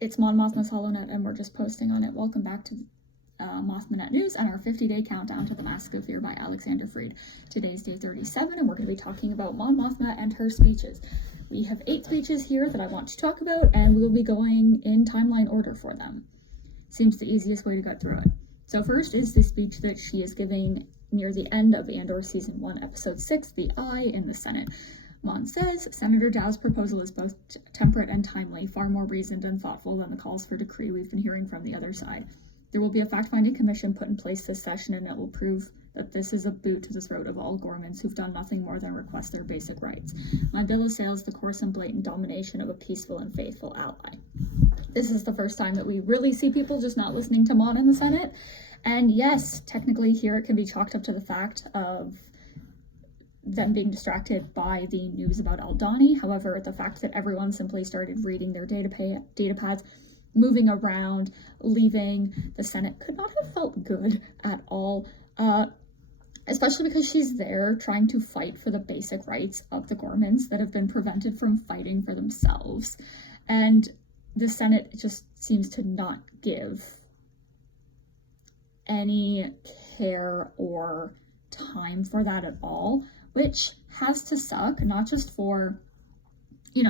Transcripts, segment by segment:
It's Mon Mothma's HoloNet, and we're just posting on it. Welcome back to Mothmanet News and our 50-day countdown to the Mask of Fear by Alexander Freed. Today's day 37, and we're going to be talking about Mon Mothma and her speeches. We have 8 speeches here that I want to talk about, and we will be going in timeline order for them. Seems the easiest way to get through it. So first is the speech that she is giving near the end of Andor Season 1, Episode 6, The Eye in the Senate. Mon says, Senator Dow's proposal is both temperate and timely, far more reasoned and thoughtful than the calls for decree we've been hearing from the other side. There will be a fact-finding commission put in place this session, and it will prove that this is a boot to the throat of all Gormans who've done nothing more than request their basic rights. My bill assails the coarse and blatant domination of a peaceful and faithful ally. This is the first time that we really see people just not listening to Mon in the Senate. And yes, technically here it can be chalked up to the fact of them being distracted by the news about Aldhani. However, the fact that everyone simply started reading their data pads, moving around, leaving the Senate could not have felt good at all, especially because she's there trying to fight for the basic rights of the Gormans that have been prevented from fighting for themselves. And the Senate just seems to not give any care or time for that at all, which has to suck, not just for,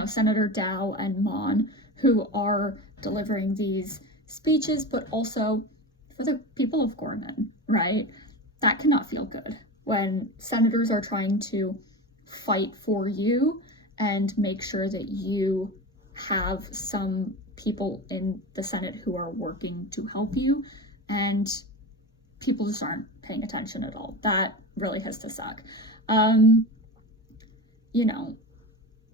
Senator Dow and Mon, who are delivering these speeches, but also for the people of Gorman, right? That cannot feel good when senators are trying to fight for you and make sure that you have some people in the Senate who are working to help you, and people just aren't paying attention at all. That really has to suck.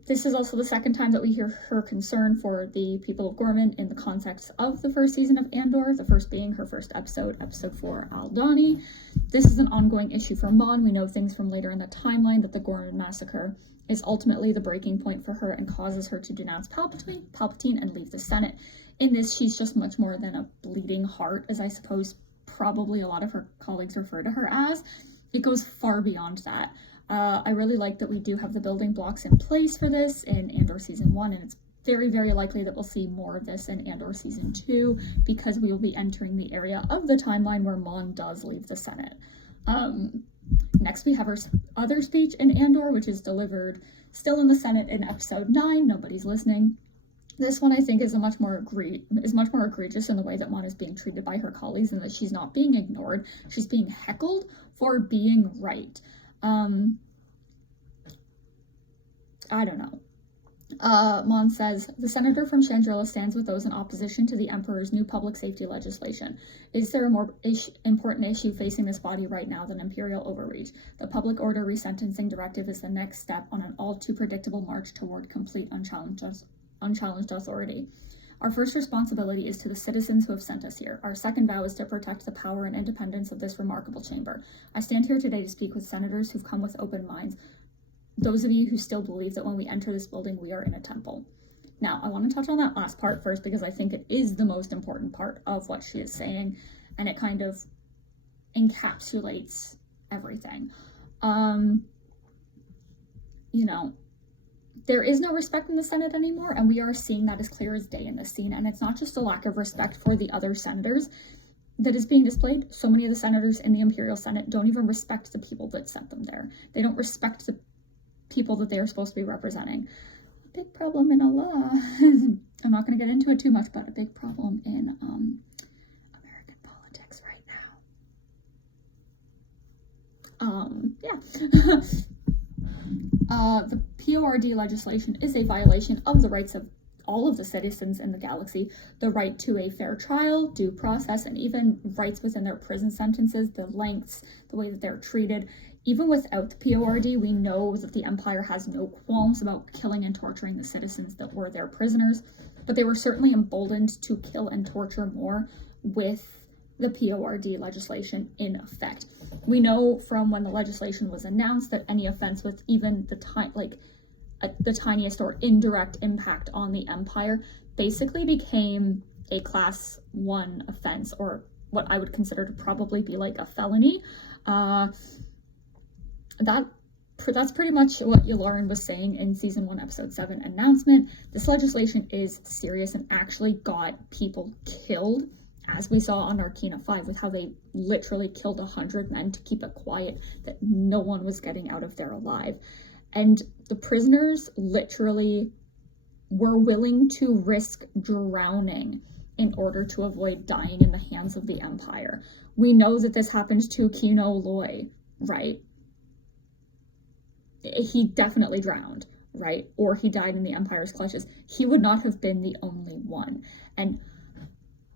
This is also the second time that we hear her concern for the people of Gorman in the context of the first season of Andor, the first being her first episode, episode 4, Aldhani. This is an ongoing issue for Mon. We know things from later in the timeline that the Gorman massacre is ultimately the breaking point for her and causes her to denounce Palpatine and leave the Senate. In this, she's just much more than a bleeding heart, as I suppose probably a lot of her colleagues refer to her as. It goes far beyond that. I really like that we do have the building blocks in place for this in Andor Season 1, and it's very, very likely that we'll see more of this in Andor Season 2, because we will be entering the area of the timeline where Mon does leave the Senate. Next, we have her other speech in Andor, which is delivered still in the Senate in Episode 9, Nobody's Listening. This one, I think, is much more egregious in the way that Mon is being treated by her colleagues, and that she's not being ignored. She's being heckled for being right. I don't know. Mon says, the senator from Chandrila stands with those in opposition to the Emperor's new public safety legislation. Is there a more important issue facing this body right now than imperial overreach? The public order resentencing directive is the next step on an all too predictable march toward complete unchallenged authority. Our first responsibility is to the citizens who have sent us here. Our second vow is to protect the power and independence of this remarkable chamber. I stand here today to speak with senators who've come with open minds, those of you who still believe that when we enter this building, we are in a temple. Now, I want to touch on that last part first, because I think it is the most important part of what she is saying, and it kind of encapsulates everything. There is no respect in the Senate anymore, and we are seeing that as clear as day in this scene. And it's not just a lack of respect for the other senators that is being displayed. So many of the senators in the Imperial Senate don't even respect the people that sent them there. They don't respect the people that they are supposed to be representing. A big problem in a law. I'm not going to get into it too much, but a big problem in American politics right now. The PORD legislation is a violation of the rights of all of the citizens in the galaxy, the right to a fair trial, due process, and even rights within their prison sentences, the lengths, the way that they're treated. Even without the PORD, we know that the Empire has no qualms about killing and torturing the citizens that were their prisoners, but they were certainly emboldened to kill and torture more with the PORD legislation in effect. We know from when the legislation was announced that any offense with even the tiniest or indirect impact on the Empire basically became a class 1 offense, or what I would consider to probably be like a felony. That that's pretty much what Yularen was saying in season 1, episode 7 announcement. This legislation is serious and actually got people killed, as we saw on Narkina 5 with how they literally killed 100 men to keep it quiet that no one was getting out of there alive. And the prisoners literally were willing to risk drowning in order to avoid dying in the hands of the Empire. We know that this happened to Kino Loy, right? He definitely drowned, right? Or he died in the Empire's clutches. He would not have been the only one. And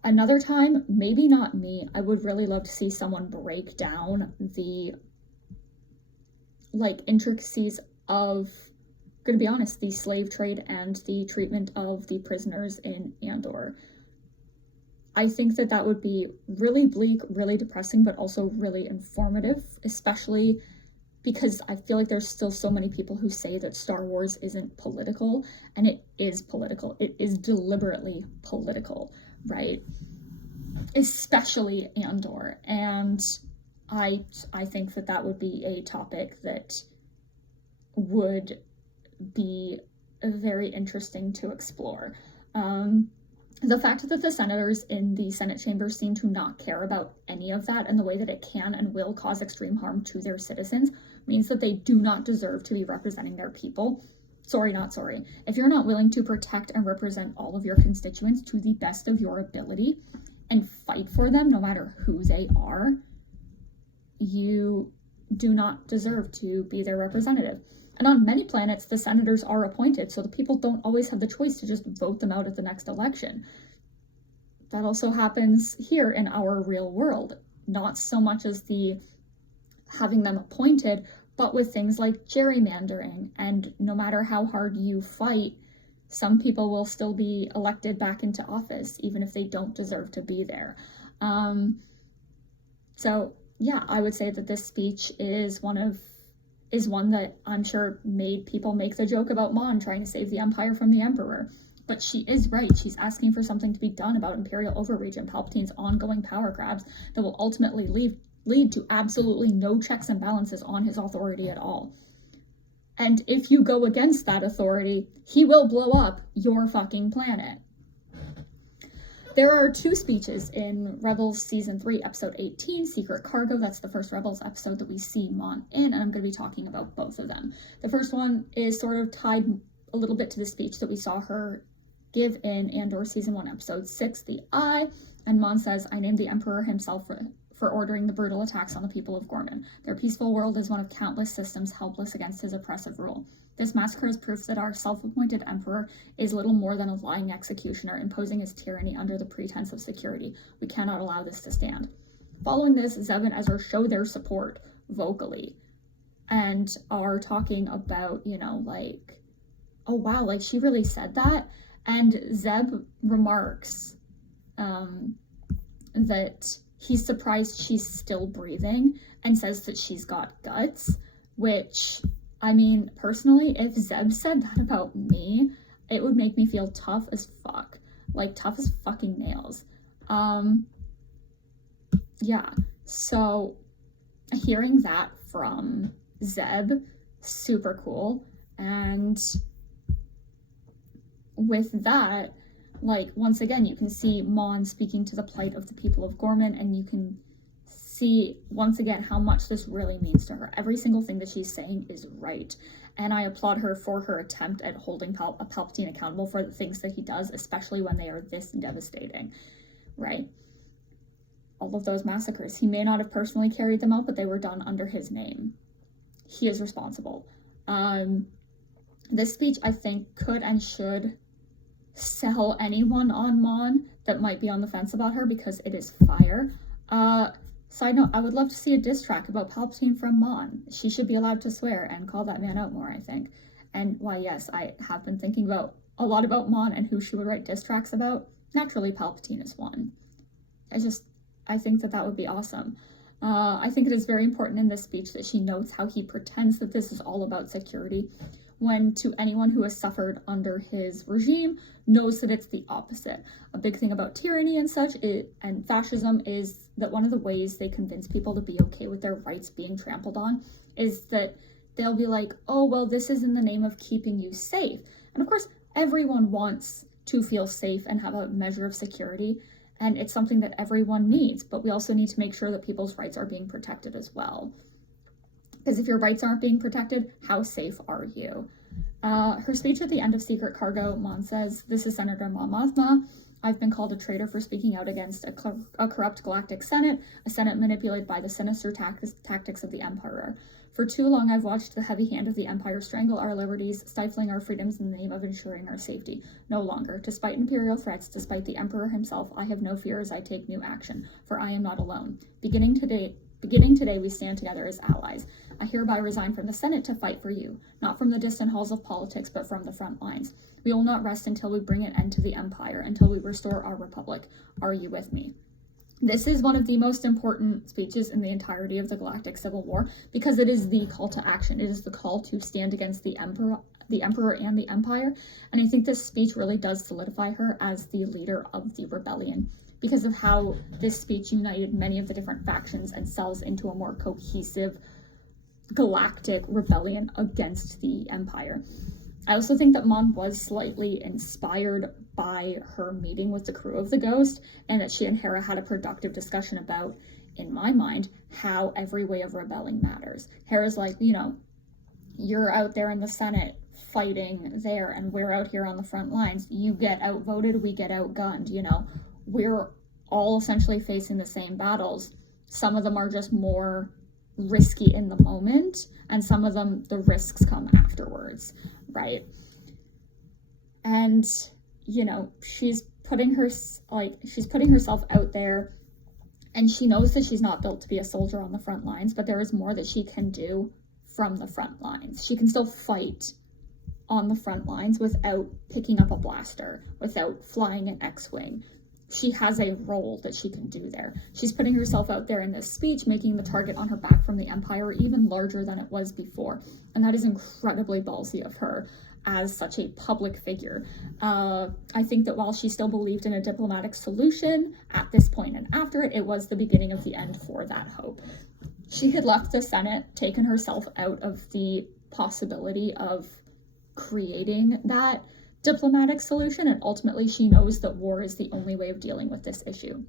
another time, maybe not me, I would really love to see someone break down the intricacies of, gonna be honest, the slave trade and the treatment of the prisoners in Andor. I think that would be really bleak, really depressing, but also really informative, especially because I feel like there's still so many people who say that Star Wars isn't political, and it is political. It is deliberately political, right? Especially Andor. And I think that would be a topic that would be very interesting to explore. The fact that the senators in the Senate chamber seem to not care about any of that and the way that it can and will cause extreme harm to their citizens means that they do not deserve to be representing their people. If you're not willing to protect and represent all of your constituents to the best of your ability and fight for them, no matter who they are, you do not deserve to be their representative. And on many planets, the senators are appointed, so the people don't always have the choice to just vote them out at the next election. That also happens here in our real world, not so much as the having them appointed, but with things like gerrymandering. And no matter how hard you fight, some people will still be elected back into office, even if they don't deserve to be there. So yeah, I would say that this speech is one that I'm sure made people make the joke about Mon trying to save the Empire from the Emperor. But she is right. She's asking for something to be done about Imperial overreach and Palpatine's ongoing power grabs that will ultimately lead to absolutely no checks and balances on his authority at all. And if you go against that authority, he will blow up your fucking planet. There are 2 speeches in Rebels Season 3, Episode 18, Secret Cargo. That's the first Rebels episode that we see Mon in, and I'm going to be talking about both of them. The first one is sort of tied a little bit to the speech that we saw her give in Andor Season 1, Episode 6, The Eye, and Mon says, "I named the Emperor himself for ordering the brutal attacks on the people of Gorman. Their peaceful world is one of countless systems helpless against his oppressive rule. This massacre is proof that our self-appointed emperor is little more than a lying executioner imposing his tyranny under the pretense of security. We cannot allow this to stand." Following this, Zeb and Ezra show their support vocally and are talking about, oh wow, she really said that. And Zeb remarks that he's surprised she's still breathing and says that she's got guts, which, I mean, personally, if Zeb said that about me, it would make me feel tough as fuck. Tough as fucking nails. Yeah, so hearing that from Zeb, super cool. And with that, once again, you can see Mon speaking to the plight of the people of Gorman, and you can see, once again, how much this really means to her. Every single thing that she's saying is right, and I applaud her for her attempt at holding Palpatine accountable for the things that he does, especially when they are this devastating, right? All of those massacres, he may not have personally carried them out, but they were done under his name. He is responsible. This speech, I think, could and should sell anyone on Mon that might be on the fence about her, because it is fire. Side note, I would love to see a diss track about Palpatine from Mon. She should be allowed to swear and call that man out more, I think. And why, yes, I have been thinking a lot about Mon and who she would write diss tracks about. Naturally, Palpatine is one. I think that would be awesome. I think it is very important in this speech that she notes how he pretends that this is all about security, when to anyone who has suffered under his regime knows that it's the opposite. A big thing about tyranny and such and fascism is that one of the ways they convince people to be okay with their rights being trampled on is that they'll be like, oh, well, this is in the name of keeping you safe. And of course, everyone wants to feel safe and have a measure of security, and it's something that everyone needs, but we also need to make sure that people's rights are being protected as well. Because if your rights aren't being protected, how safe are you? Her speech at the end of Secret Cargo, Mon says, "This is Senator Mon Mothma. I've been called a traitor for speaking out against a corrupt galactic senate, a senate manipulated by the sinister tactics of the Emperor. For too long, I've watched the heavy hand of the Empire strangle our liberties, stifling our freedoms in the name of ensuring our safety. No longer. Despite imperial threats, despite the Emperor himself, I have no fear as I take new action, for I am not alone. Beginning today, we stand together as allies. I hereby resign from the Senate to fight for you, not from the distant halls of politics, but from the front lines. We will not rest until we bring an end to the Empire, until we restore our republic. Are you with me?" This is one of the most important speeches in the entirety of the Galactic Civil War, because it is the call to action. It is the call to stand against the Emperor and the Empire. And I think this speech really does solidify her as the leader of the rebellion, because of how this speech united many of the different factions and cells into a more cohesive galactic rebellion against the Empire. I also think that Mon was slightly inspired by her meeting with the crew of the Ghost, and that she and Hera had a productive discussion about, in my mind, how every way of rebelling matters. Hera's like, you're out there in the Senate fighting there, and we're out here on the front lines. You get outvoted, we get outgunned, We're all essentially facing the same battles. Some of them are just more risky in the moment, and some of them, the risks come afterwards, right? And she's putting herself out there, and she knows that she's not built to be a soldier on the front lines, but there is more that she can do from the front lines. She can still fight on the front lines without picking up a blaster, without flying an X-Wing. She has a role that she can do there. She's putting herself out there in this speech, making the target on her back from the Empire even larger than it was before. And that is incredibly ballsy of her as such a public figure. I think that while she still believed in a diplomatic solution at this point and after it, it was the beginning of the end for that hope. She had left the Senate, taken herself out of the possibility of creating that diplomatic solution, and ultimately she knows that war is the only way of dealing with this issue.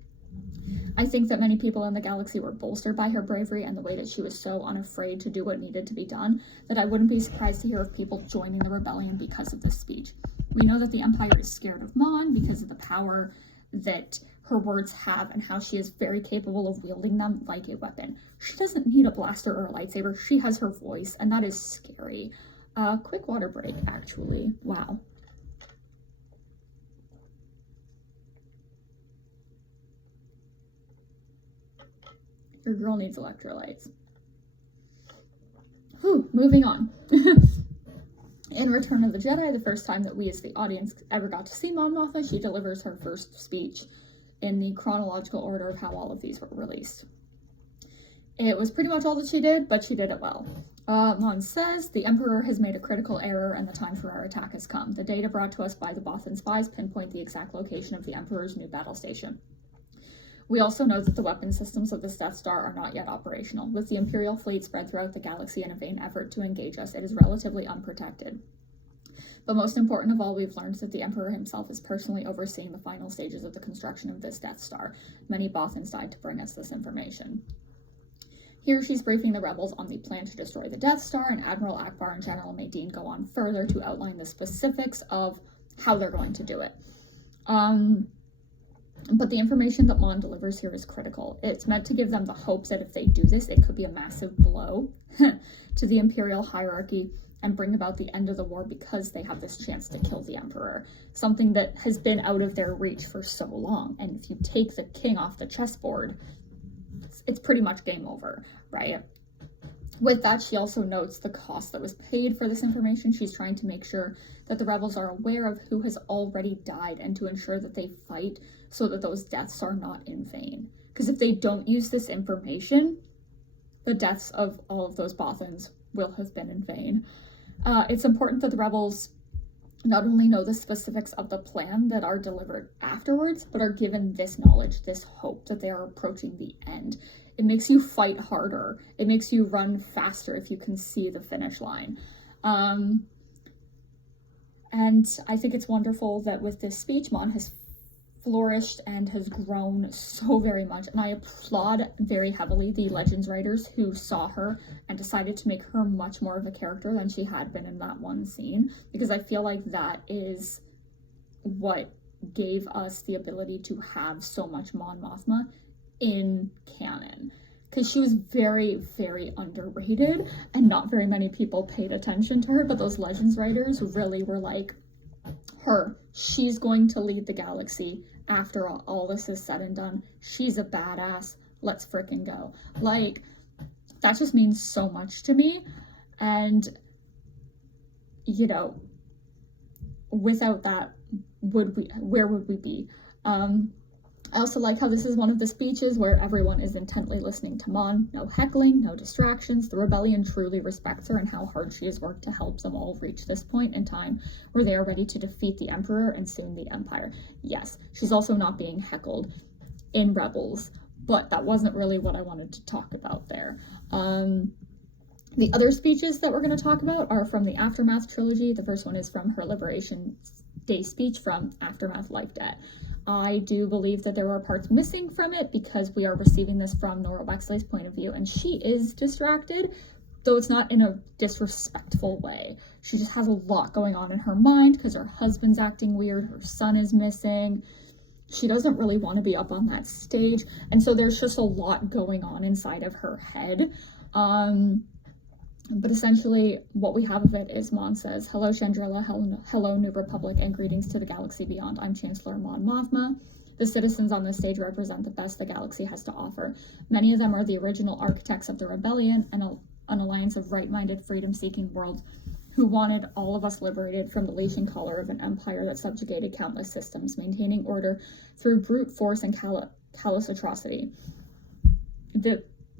I think that many people in the galaxy were bolstered by her bravery and the way that she was so unafraid to do what needed to be done that I wouldn't be surprised to hear of people joining the rebellion because of this speech. We know that the Empire is scared of Mon because of the power that her words have and how she is very capable of wielding them like a weapon. She doesn't need a blaster or a lightsaber. She has her voice, and that is scary. Quick water break, actually. Wow. Your girl needs electrolytes. Whew, moving on. In Return of the Jedi, the first time that we as the audience ever got to see Mon Mothma, she delivers her first speech in the chronological order of how all of these were released. It was pretty much all that she did, but she did it well. Mon says, "The Emperor has made a critical error and the time for our attack has come. The data brought to us by the Bothan spies pinpoint the exact location of the Emperor's new battle station. We also know that the weapon systems of the Death Star are not yet operational. With the Imperial fleet spread throughout the galaxy in a vain effort to engage us, it is relatively unprotected. But most important of all, we've learned that the Emperor himself is personally overseeing the final stages of the construction of this Death Star. Many Bothans died to bring us this information." Here she's briefing the rebels on the plan to destroy the Death Star, and Admiral Akbar and General Madine go on further to outline the specifics of how they're going to do it. But the information that Mon delivers here is critical. It's meant to give them the hope that if they do this, it could be a massive blow to the Imperial hierarchy and bring about the end of the war because they have this chance to kill the Emperor, something that has been out of their reach for so long. And if you take the king off the chessboard, it's pretty much game over, right? With that, she also notes the cost that was paid for this information. She's trying to make sure that the rebels are aware of who has already died and to ensure that they fight so that those deaths are not in vain. Because if they don't use this information, the deaths of all of those Bothans will have been in vain. It's important that the rebels not only know the specifics of the plan that are delivered afterwards, but are given this knowledge, this hope that they are approaching the end. it makes you fight harder. It makes you run faster if you can see the finish line. And I think it's wonderful that with this speech, Mon has flourished and has grown so very much. And I applaud very heavily the Legends writers who saw her and decided to make her much more of a character than she had been in that one scene, because I feel like that is what gave us the ability to have so much Mon Mothma in canon, because she was very, very underrated and not very many people paid attention to her, but those Legends writers really were like, she's going to lead the galaxy after all this is said and done. She's a badass. Let's frickin' go. Like, that just means so much to me. And, you know, without that, where would we be? I also like how this is one of the speeches where everyone is intently listening to Mon. No heckling, no distractions. The rebellion truly respects her and how hard she has worked to help them all reach this point in time where they are ready to defeat the Emperor and soon the Empire. Yes, she's also not being heckled in Rebels, but that wasn't really what I wanted to talk about there. The other speeches that we're going to talk about are from the Aftermath trilogy. The first one is from her Liberation Day speech from Aftermath Life Debt. I do believe that there were parts missing from it because we are receiving this from Nora Wexley's point of view, and she is distracted, though it's not in a disrespectful way. She just has a lot going on in her mind because her husband's acting weird, her son is missing. She doesn't really want to be up on that stage, and so there's just a lot going on inside of her head. But essentially, what we have of it is Mon says, "Hello, Chandrila, hello, New Republic, and greetings to the galaxy beyond. I'm Chancellor Mon Mothma. The citizens on this stage represent the best the galaxy has to offer. Many of them are the original architects of the rebellion and an alliance of right-minded, freedom-seeking worlds who wanted all of us liberated from the leashing collar of an empire that subjugated countless systems, maintaining order through brute force and callous atrocity.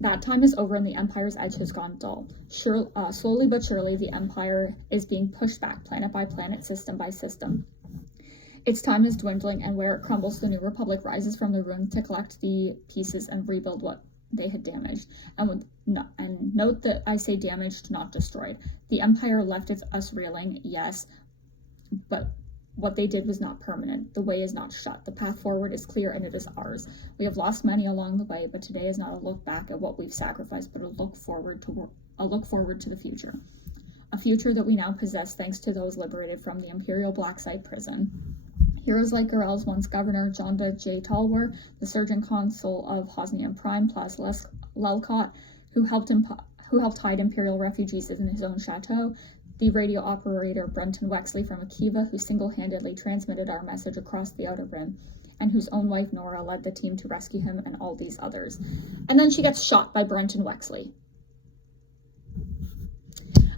That time is over and the Empire's edge has gone dull. Slowly but surely, the Empire is being pushed back, planet by planet, system by system. Its time is dwindling, and where it crumbles, the New Republic rises from the ruins to collect the pieces and rebuild what they had damaged. And note that I say damaged, not destroyed. The Empire left us reeling, yes, but what they did was not permanent. The way is not shut. The path forward is clear, and it is ours. We have lost many along the way, but today is not a look back at what we've sacrificed, but a look forward to the future. A future that we now possess thanks to those liberated from the Imperial Blacksite prison. Heroes like Garel's once governor, Jonda J. Talwar, the surgeon consul of Hosnian Prime, Plas Lelcott, who helped hide Imperial refugees in his own chateau, the radio operator Brenton Wexley from Akiva, who single-handedly transmitted our message across the Outer Rim, and whose own wife Nora led the team to rescue him, and all these others. And then she gets shot by Brenton Wexley.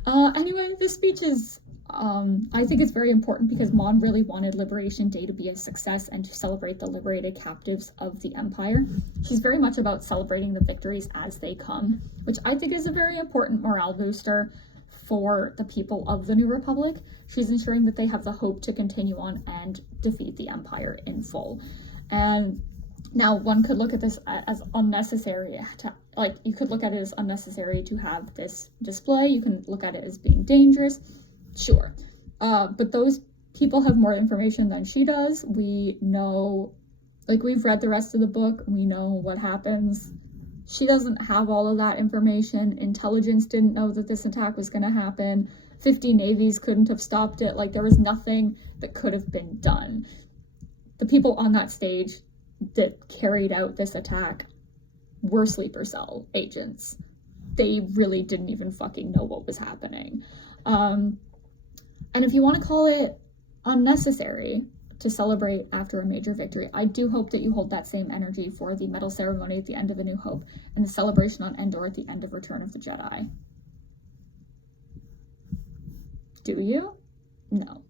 Anyway, this speech is, I think it's very important because Mon really wanted Liberation Day to be a success and to celebrate the liberated captives of the Empire. She's very much about celebrating the victories as they come, which I think is a very important morale booster for the people of the New Republic. She's ensuring that they have the hope to continue on and defeat the Empire in full. And now one could look at this as unnecessary. You could look at it as unnecessary to have this display. You can look at it as being dangerous. Sure. But those people have more information than she does. We know, we've read the rest of the book. We know what happens. She doesn't have all of that information. Intelligence didn't know that this attack was going to happen. 50 navies couldn't have stopped it. There was nothing that could have been done. The people on that stage that carried out this attack were sleeper cell agents. They really didn't even fucking know what was happening. And if you want to call it unnecessary to celebrate after a major victory, I do hope that you hold that same energy for the medal ceremony at the end of A New Hope and the celebration on Endor at the end of Return of the Jedi. Do you? No,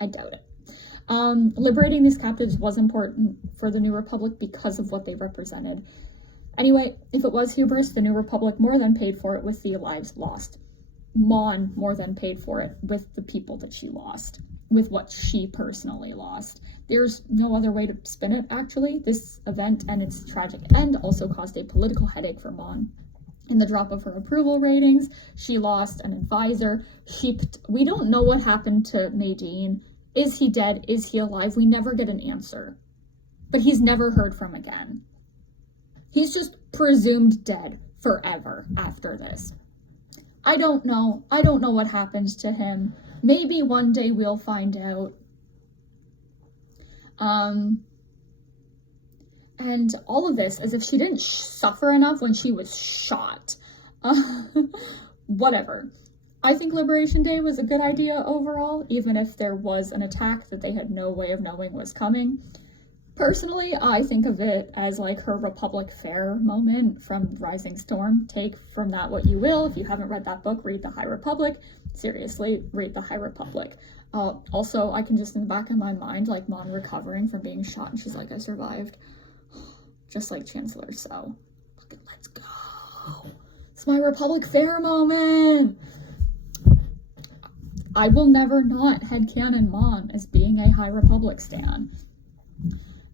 I doubt it. Liberating these captives was important for the New Republic because of what they represented. Anyway, if it was hubris, the New Republic more than paid for it with the lives lost. Mon more than paid for it with the people that she lost. with what she personally lost. There's no other way to spin it, actually. This event and its tragic end also caused a political headache for Mon. In the drop of her approval ratings, she lost an advisor. We don't know what happened to Nadine. Is he dead? Is he alive? We never get an answer. But he's never heard from again. He's just presumed dead forever after this. I don't know. I don't know what happened to him. Maybe one day we'll find out. And all of this as if she didn't suffer enough when she was shot. Whatever. I think Liberation Day was a good idea overall, even if there was an attack that they had no way of knowing was coming. Personally, I think of it as like her Republic Fair moment from Rising Storm. Take from that what you will. If you haven't read that book, read The High Republic. Seriously, read The High Republic. Also, I can just in the back of my mind, like Mon recovering from being shot, and she's like, I survived. Just like Chancellor, so fucking let's go. It's my Republic Fair moment. I will never not headcanon Mon as being a High Republic stan.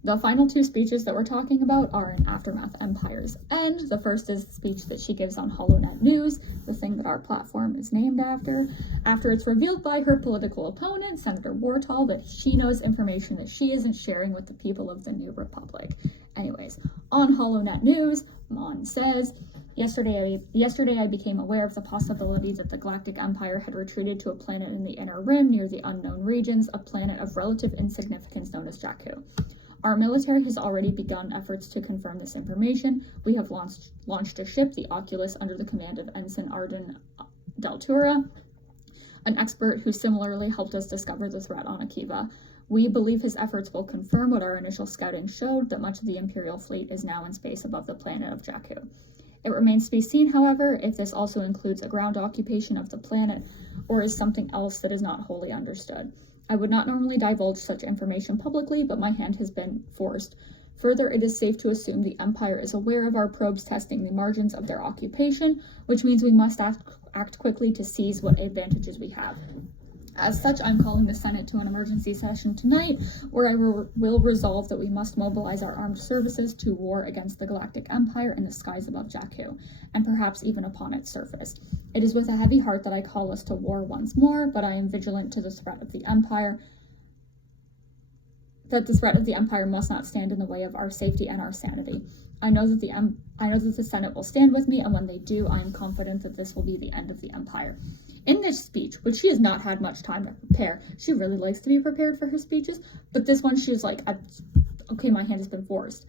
The final two speeches that we're talking about are in Aftermath Empire's End. The first is the speech that she gives on HoloNet News, the thing that our platform is named after it's revealed by her political opponent, Senator Wartall, that she knows information that she isn't sharing with the people of the New Republic. Anyways, on HoloNet News, Mon says, Yesterday I became aware of the possibility that the Galactic Empire had retreated to a planet in the Inner Rim near the Unknown Regions, a planet of relative insignificance known as Jakku. Our military has already begun efforts to confirm this information. We have launched a ship, the Oculus, under the command of Ensign Arden Deltura, an expert who similarly helped us discover the threat on Akiva. We believe his efforts will confirm what our initial scouting showed, that much of the Imperial fleet is now in space above the planet of Jakku. It remains to be seen, however, if this also includes a ground occupation of the planet, or is something else that is not wholly understood. I would not normally divulge such information publicly, but my hand has been forced. Further, it is safe to assume the Empire is aware of our probes testing the margins of their occupation, which means we must act quickly to seize what advantages we have. As such, I'm calling the Senate to an emergency session tonight, where I will resolve that we must mobilize our armed services to war against the Galactic Empire in the skies above Jakku, and perhaps even upon its surface. It is with a heavy heart that I call us to war once more, but I am vigilant to the threat of the Empire, that the threat of the Empire must not stand in the way of our safety and our sanity. I know that the Senate will stand with me, and when they do, I am confident that this will be the end of the Empire. In this speech, which she has not had much time to prepare, she really likes to be prepared for her speeches, but this one she was like, okay, my hand has been forced.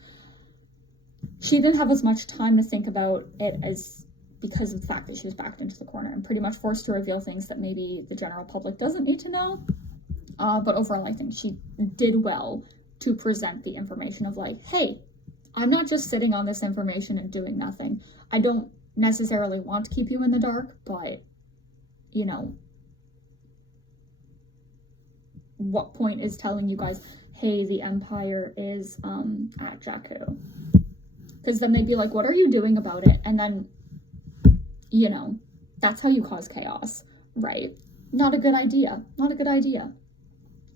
She didn't have as much time to think about it as because of the fact that she was backed into the corner and pretty much forced to reveal things that maybe the general public doesn't need to know. But overall, I think she did well to present the information of like, hey, I'm not just sitting on this information and doing nothing. I don't necessarily want to keep you in the dark, but you know, what point is telling you guys, hey, the Empire is at Jakku? Because then they'd be like, what are you doing about it? And then, you know, that's how you cause chaos, right? Not a good idea. Not a good idea.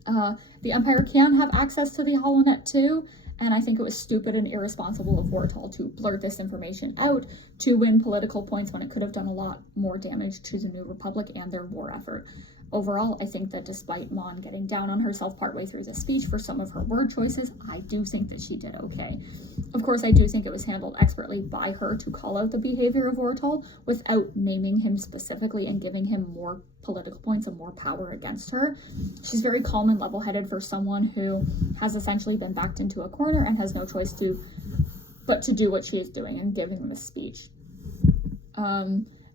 The Empire can have access to the HoloNet too, and I think it was stupid and irresponsible of Wartall to blurt this information out to win political points when it could have done a lot more damage to the New Republic and their war effort. Overall, I think that despite Mon getting down on herself partway through the speech for some of her word choices, I do think that she did okay. Of course, I do think it was handled expertly by her to call out the behavior of Wartall without naming him specifically and giving him more political points and more power against her. She's very calm and level-headed for someone who has essentially been backed into a corner and has no choice but to do what she is doing and giving this speech.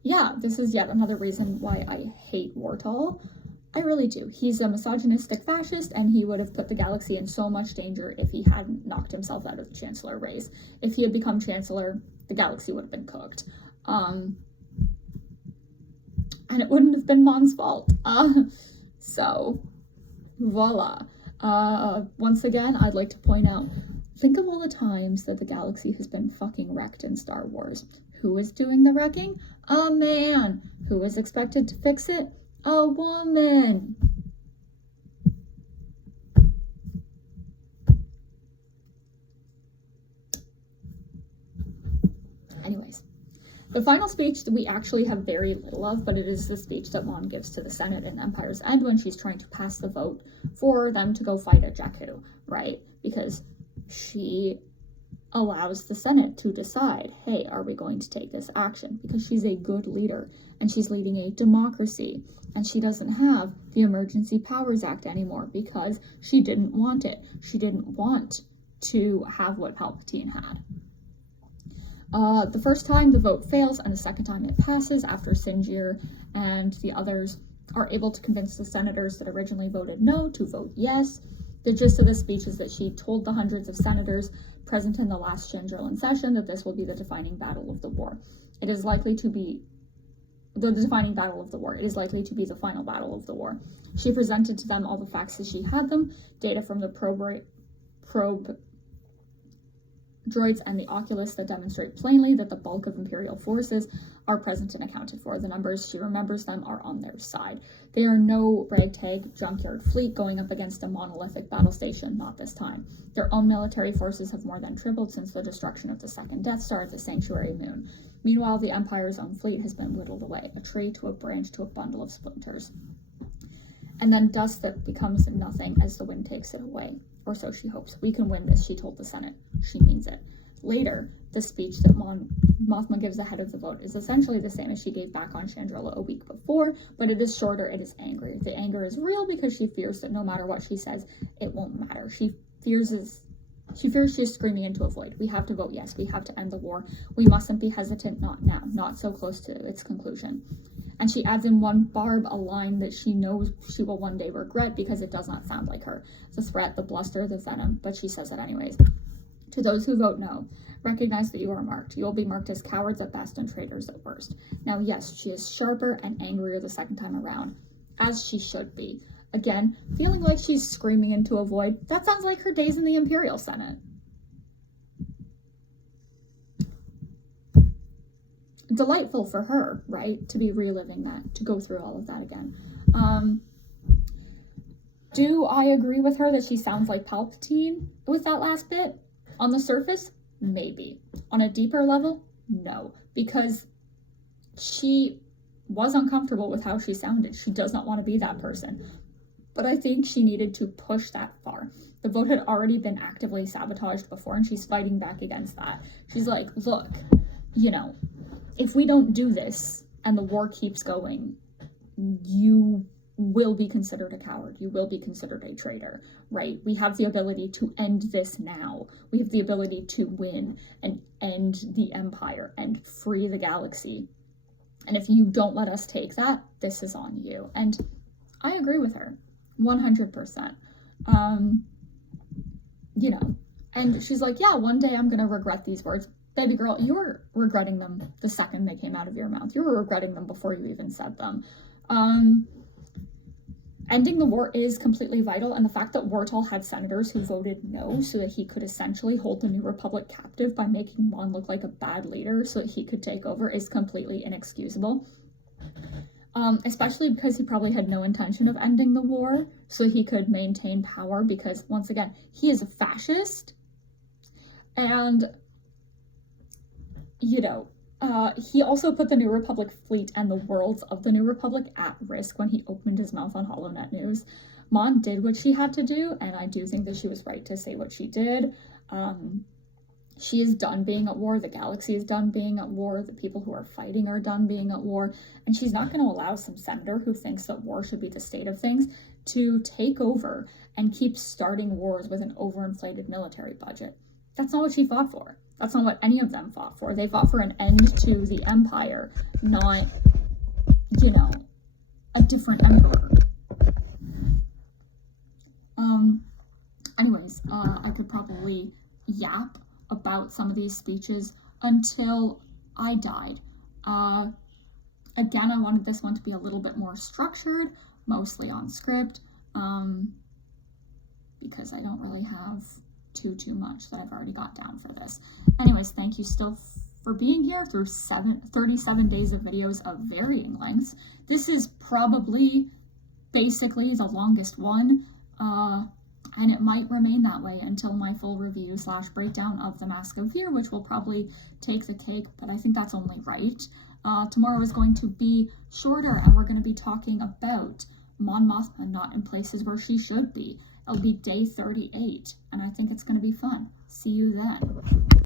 Yeah, this is yet another reason why I hate Wartall. I really do. He's a misogynistic fascist, and he would have put the galaxy in so much danger if he hadn't knocked himself out of the Chancellor race. If he had become Chancellor, the galaxy would have been cooked. And it wouldn't have been Mon's fault. So, voila. Once again, I'd like to point out, think of all the times that the galaxy has been fucking wrecked in Star Wars. Who is doing the wrecking? A man. Who is expected to fix it? A woman. The final speech that we actually have very little of, but it is the speech that Mon gives to the Senate in Empire's End when she's trying to pass the vote for them to go fight at Jakku, right? Because she allows the Senate to decide, hey, are we going to take this action? Because she's a good leader and she's leading a democracy, and she doesn't have the Emergency Powers Act anymore because she didn't want it. She didn't want to have what Palpatine had. The first time the vote fails and the second time it passes after Sinjir and the others are able to convince the senators that originally voted no to vote yes. The gist of the speech is that she told the hundreds of senators present in the last Chandrilan session that this will be the defining battle of the war. It is likely to be the defining battle of the war. It is likely to be the final battle of the war. She presented to them all the facts as she had them, data from the probe droids and the Oculus that demonstrate plainly that the bulk of Imperial forces are present and accounted for. The numbers, she remembers them, are on their side. They are no ragtag junkyard fleet going up against a monolithic battle station, not this time. Their own military forces have more than tripled since the destruction of the second Death Star at the Sanctuary Moon. Meanwhile, the Empire's own fleet has been whittled away, a tree to a branch to a bundle of splinters. And then dust that becomes nothing as the wind takes it away. Or so she hopes. We can win this, she told the Senate. She means it. Later, the speech that Mon Mothma gives ahead of the vote is essentially the same as she gave back on Chandrila a week before, but it is shorter, it is angry. The anger is real because she fears that no matter what she says, it won't matter. She fears she's screaming into a void. We have to vote yes. We have to end the war. We mustn't be hesitant, not now, not so close to its conclusion. And she adds in one barb a line that she knows she will one day regret because it does not sound like her. The threat, the bluster, the venom, but she says it anyways. To those who vote no, recognize that you are marked. You will be marked as cowards at best and traitors at worst. Now, yes, she is sharper and angrier the second time around, as she should be. Again, feeling like she's screaming into a void. That sounds like her days in the Imperial Senate. Delightful for her, right? To be reliving that, to go through all of that again. Do I agree with her that she sounds like Palpatine with that last bit? On the surface, maybe. On a deeper level, no. Because she was uncomfortable with how she sounded. She does not want to be that person. But I think she needed to push that far. The vote had already been actively sabotaged before, and she's fighting back against that. She's like, look, if we don't do this and the war keeps going, you will be considered a coward. You will be considered a traitor, right? We have the ability to end this now. We have the ability to win and end the Empire and free the galaxy. And if you don't let us take that, this is on you. And I agree with her, 100%. And she's like, yeah, one day I'm going to regret these words. Baby girl, you were regretting them the second they came out of your mouth. You were regretting them before you even said them. Ending the war is completely vital, and the fact that Wartal had senators who voted no so that he could essentially hold the New Republic captive by making Mon look like a bad leader so that he could take over is completely inexcusable. Especially because he probably had no intention of ending the war so he could maintain power because, once again, he is a fascist. And he also put the New Republic fleet and the worlds of the New Republic at risk when he opened his mouth on HoloNet News. Mon did what she had to do, and I do think that she was right to say what she did. She is done being at war. The galaxy is done being at war. The people who are fighting are done being at war. And she's not going to allow some senator who thinks that war should be the state of things to take over and keep starting wars with an overinflated military budget. That's not what she fought for. That's not what any of them fought for. They fought for an end to the Empire, not, a different emperor. Anyways, I could probably yap about some of these speeches until I died. Again, I wanted this one to be a little bit more structured, mostly on script, because I don't really have too much that I've already got down for this. Anyways, thank you still for being here through 37 days of videos of varying lengths. This is probably basically the longest one. And it might remain that way until my full review / breakdown of The Mask of Fear, which will probably take the cake, but I think that's only right. Tomorrow is going to be shorter, and we're going to be talking about Mon Mothma not in places where she should be. It'll be day 38, and I think it's going to be fun. See you then.